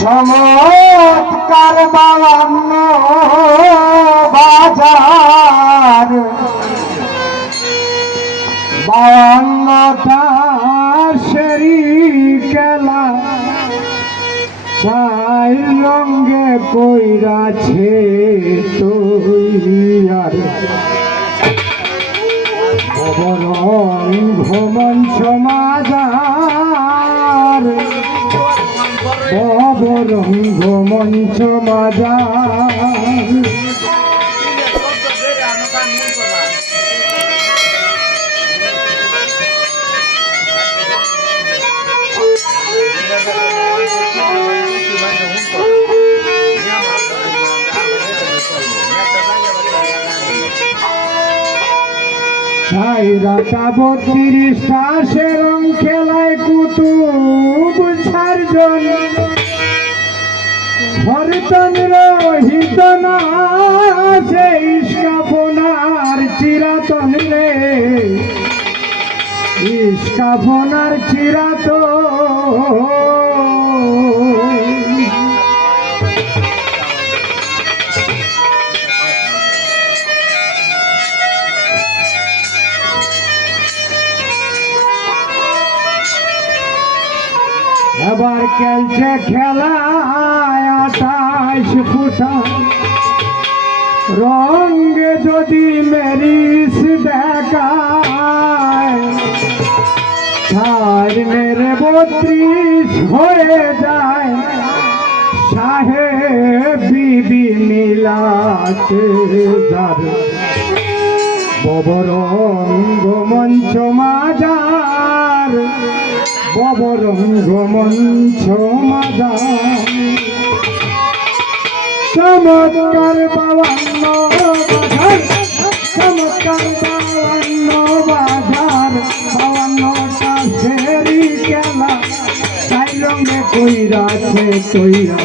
চমৎকার বায়ান্ন বাজার বায়ান্নটা সেরি খেলা চাই রঙ্গে কইরাছে তৈয়ার অবরঙ্গ মঞ্চ মাজার অবরঙ্গ মঞ্চ মাজার সাইরাটা 32টা সেরং খেলায় কুতুব 4 জন হরতন রহিত না সে ইস্কাফনার চিরাতন রে ইস্কাফনার চিরাতন এবার খেলছে খেলায় 28 ফুটা রঙে যদি মেরিস দেখায় ছাড় মেরে 32 হয়ে যায় সাহেব বিবি মিলাতে যার ববরঙ্গ মঞ্চ মাজার ববরঙ্গ মঞ্চ মাজার চমৎকার বায়ান্ন বাজার চমৎকার বায়ান্ন বাজার 52টা সেরি খেলা চাই রঙে কইরাছে তৈরা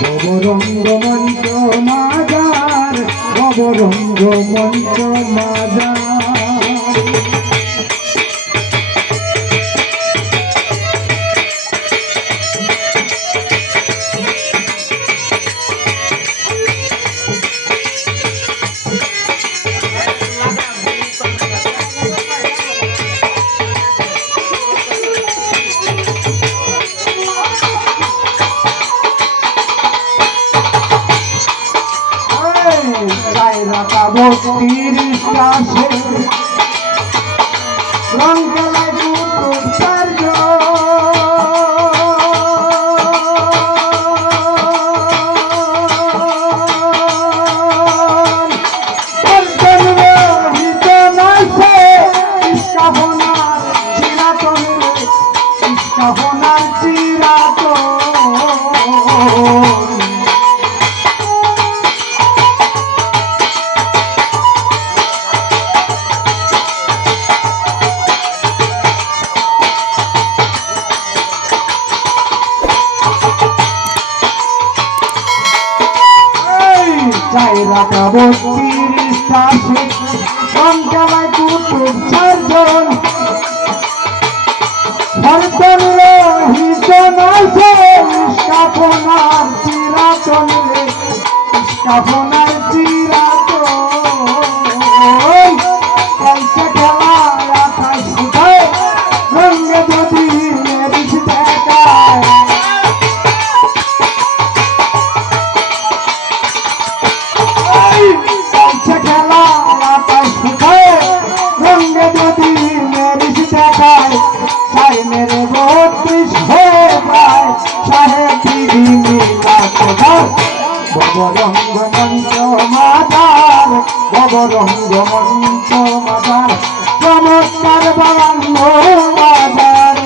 ববরঙ্গ মঞ্চ মাজার ববরঙ্গ মঞ্চ মাজার রাখা 32টা রং খেলায় কুতুব 4 জন হরতন রহিত নাই সে ইস্কাফনার চিরাতন ইস্কাফনার চিরাতন রাখা 32টা রং খেলায় কুতুব 4 জন হরতন রহিত নাই সে ইস্কাফনার চিরাতন রে ইস্কাফনার চিরাতন খেলছে খেলায় 28 ফুটায় রঙে যদি মেরিস দেখায় খেলা 28 ফুটায় রঙে যদি মেরিস দেখায় চাই মেরে 32 হয়ে যায় সাহেব বিবি মিলাতে যার ববরঙ্গ মঞ্চ মাজার ববরঙ্গ মঞ্চ মাজার চমৎকার বায়ান্ন বাজার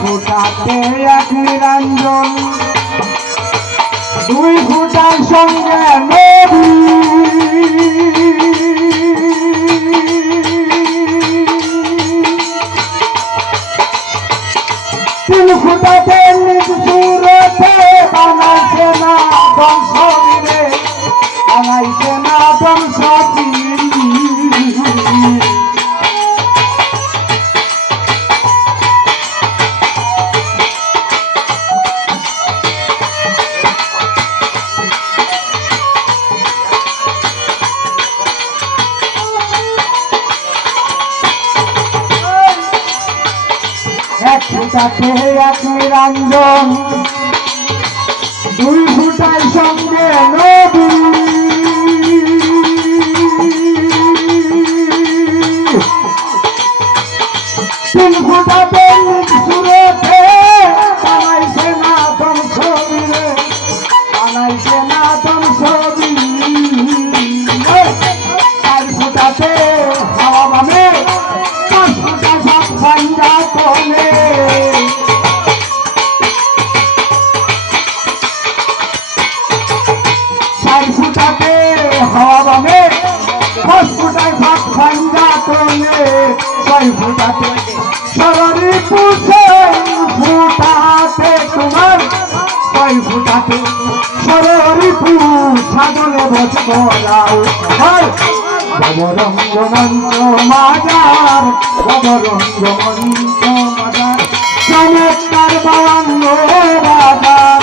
ফুটাতে 1 নিরঞ্জন 2 ফুটার সঙ্গে নবী ফুটাতে নিজ সুরতে বানাইছে না বংশবীরে, বানাইছে না বংশবীর। এক ফুটাতে এক নিরঞ্জন, দুই ফুটায় সঙ্গে নবী, তিন ফুটাতে নিজ সুরতে বানাইছে না বংশবীরে, বানাইছে না বংশবীর। চার ফুটাতে হাওয়া বামে, পাঁচ ফুটা সব ভাঙ্গা তোলে। চার ফুটাতে হাওয়া বামে, পাঁচ ফুটায় ভাত ভাঙ্গা তোলে। ছয় ফুটাতে সররি পুষে, ফুটাতে তোমার ছয় ফুটাতে সররি পুষ সাগরে বছরাও। নবরঙ্গ মঞ্চ মাজার, নবরঙ্গ মঞ্চ মাজার, চমৎকার বাউন্ন বাজার।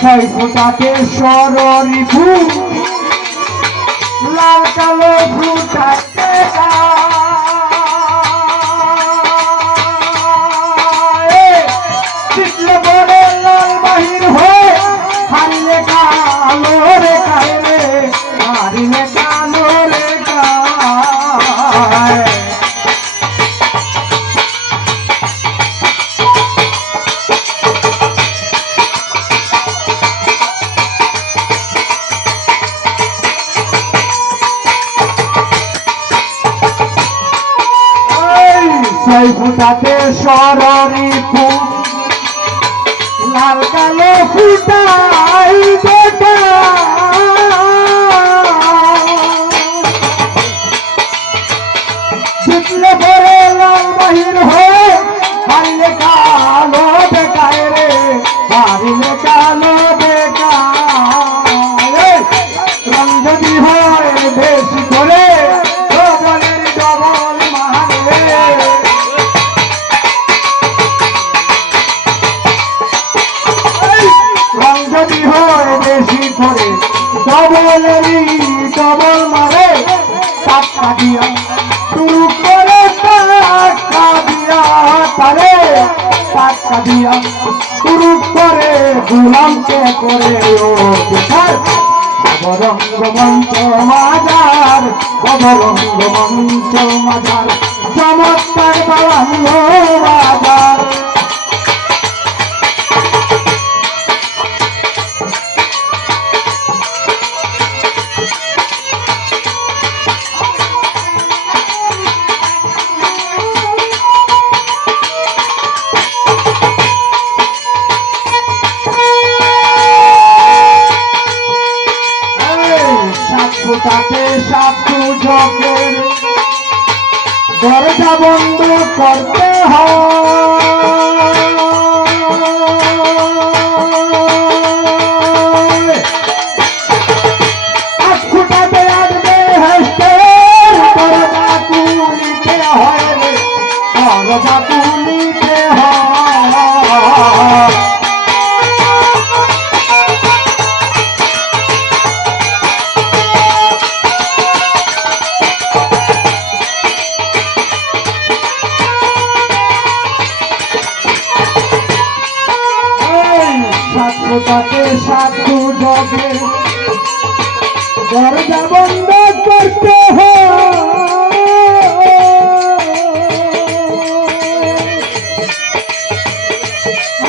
ছয় ফুটাতে সররি ফুল, লাল কালো ফুটাতে চিতলে বড় লাল বাহির হয়ে, হারিলে কালো রে কায়রে, হারিলে কালো রে কায়। ছয় ফুটাতে সররি ফুল, লাল কালো ফুটাই গোটা, জিতলে পরে লাল বাহির হয়ে, হারিলে কালো বেকায় রে, হারিলে কালো বেকায়। রং যদি হয় বেশি করে, ডবলের ডবল মারবে। রং যদি হয় বেশি করে, ডবলেরই ডবল মারে। টাকা দিয়া শুরু করে, টাকা দিয়া তারে, টাকা দিয়া শুরু করে, গুলামকে করে ও বেকার। নবরঙ্গ মঞ্চ মাজার, নবরঙ্গ মঞ্চ মাজার, চমৎকার বাউন্ন বাজার। ফুটাতে সাত সুযোগের দরজা বন্ধ করতে হয়। আট ফুটাতে আসবে হেসতে, দরজা তুলিতে হয় রে, দরজা তুলিতে হয়। ফুটাতে সাত সুযোগের দরজা বন্ধ করতে হয়।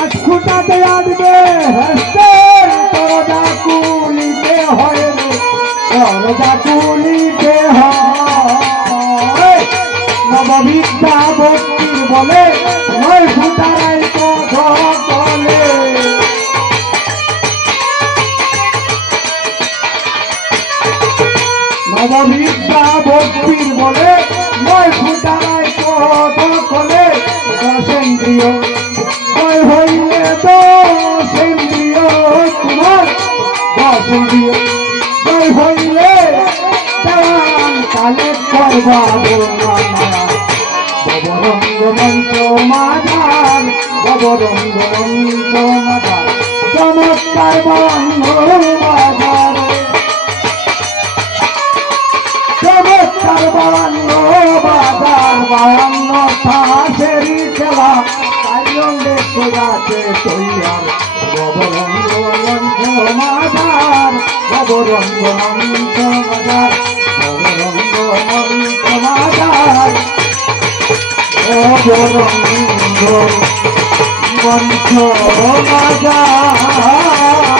আট ফুটাতে আসবে হেসতে, দরজা তুলিতে হয় রে, দরজা তুলিতে হয়। নববিদ্যা ভক্তির বলে নয় ফুটারাই কথা বলে নববিদ্যা ভক্তির বলে নয় ফুটারাই কথা বলে দশেন্দ্রিয় জয় হইলে দশেন্দ্রিয় তোমার দশেন্দ্রিয় জয় হইলে দেওয়ান কালে করবা ববরঙ্গ মন্ত্র মাধার ববরঙ্গ মন্ত্র মাধার চমৎকার বঙ্গ বাজার চমৎকার বঙ্গ বাজার বায়ান্ন তাসেরি খেলা কাইলে সোজাতে তৈয়ার ববরঙ্গ মন্ত্র মাধার ববরঙ্গ মন্ত্র মাধার ববরঙ্গ মন্ত্র মাধার ববরঙ্গ মন্ত্র মাধার